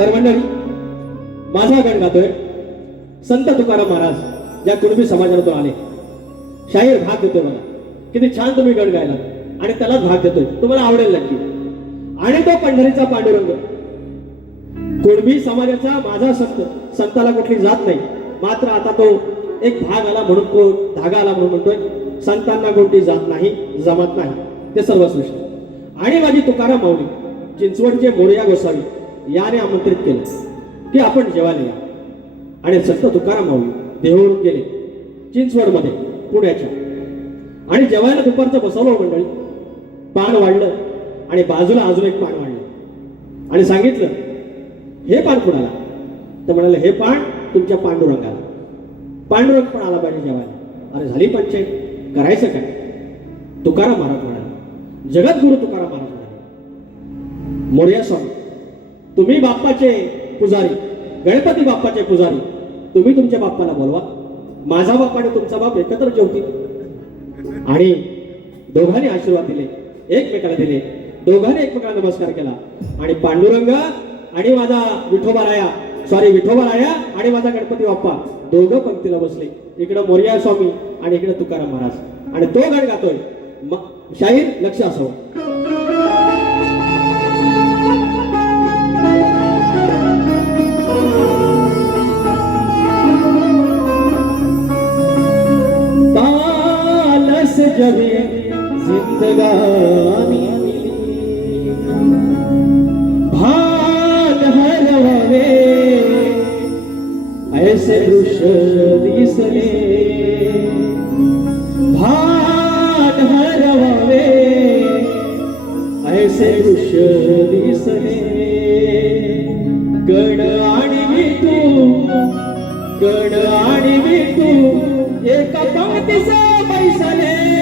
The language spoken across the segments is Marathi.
तर मंडळी माझा गण गातोय संत तुकाराम महाराज या कुणबी समाजातून आले. शाहीर भाग देतोय मला. किती छान तुम्ही गण गायला आणि त्यालाच भाग देतोय. तुम्हाला आवडेल नक्की. आणि तो पंढरीचा पांडुरंग. कुणबी समाजाचा माझा संत संताला कुठली जात नाही. मात्र आता तो एक भाग आला म्हणून तो धागा आला म्हणून म्हणतोय संतांना कोणती जात नाही जमत नाही. ते सर्व सृष्टी आणि माझी तुकाराम माऊली चिंचवडचे मोरया गोसावी. याने आमंत्रित केलं. की आपण जेवायला या. आणि संत तुकाराम माऊली देहून गेले. चिंचवडमध्ये पुण्याच्या. आणि जेवायला दुपारचं बसवलं हो मंडळी. पान वाढलं आणि बाजूला अजून एक पान वाढलं. आणि सांगितलं हे पान कुणाला? तर म्हणाले हे पान तुमच्या पांडुरंगाला. पांडुरंग पण आला पाहिजे जेवायला. अरे झाली पंचायत. करायचं काय? तुकाराम महाराज म्हणाले जगद्गुरु तुकाराम महाराज म्हणाले. मोर्या स्वामी तुम्ही बाप्पाचे पुजारी. गणपती बाप्पाचे पुजारी. तुम्ही तुमच्या बाप्पाला बोलवा. माझा बाप आणि तुमचा बाप एकत्र जेवतील. आणि दोघांनी आशीर्वाद दिले. एकमेकाला दिले. दोघांनी एकमेकाला नमस्कार केला. आणि पांडुरंग आणि माझा विठोबाराया. सॉरी विठोबाराया आणि माझा गणपती बाप्पा. दोघं पंक्तीला बसले. इकडं मोर्या स्वामी आणि इकडे तुकाराम महाराज. आणि तो गण गातोय. शाहीर लक्ष असो. जगे जिंदगानी. भाग हरवे ऐसे दृश्य दिसले. भाग हरवे ऐसे दृश्य दिसले. गड आणि तू गड आणि तू एका पंक्तीचा बैसले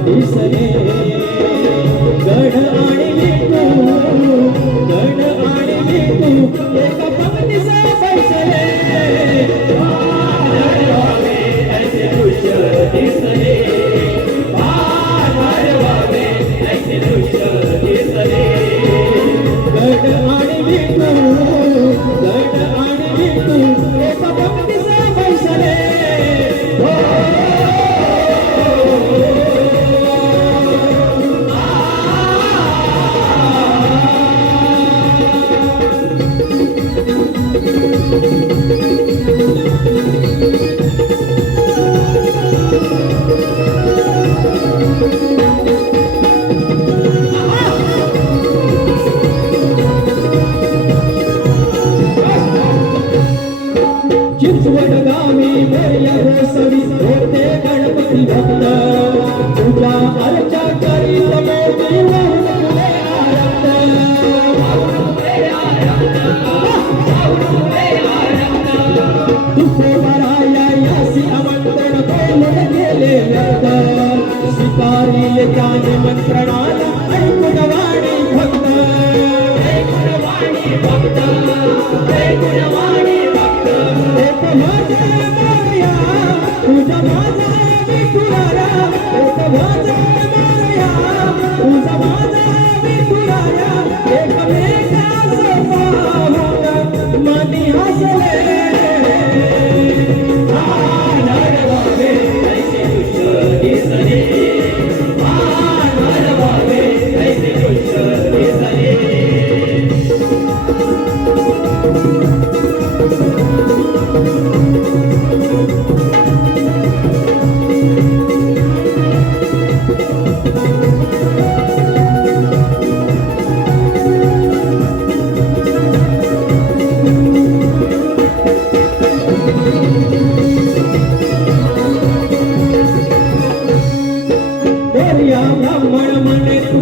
पुण्य त्या निमंत्रणाला ऐकून भक्त। गुणवाणी भक्त। गुणवाणी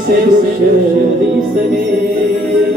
जाहिरात विनंती आहे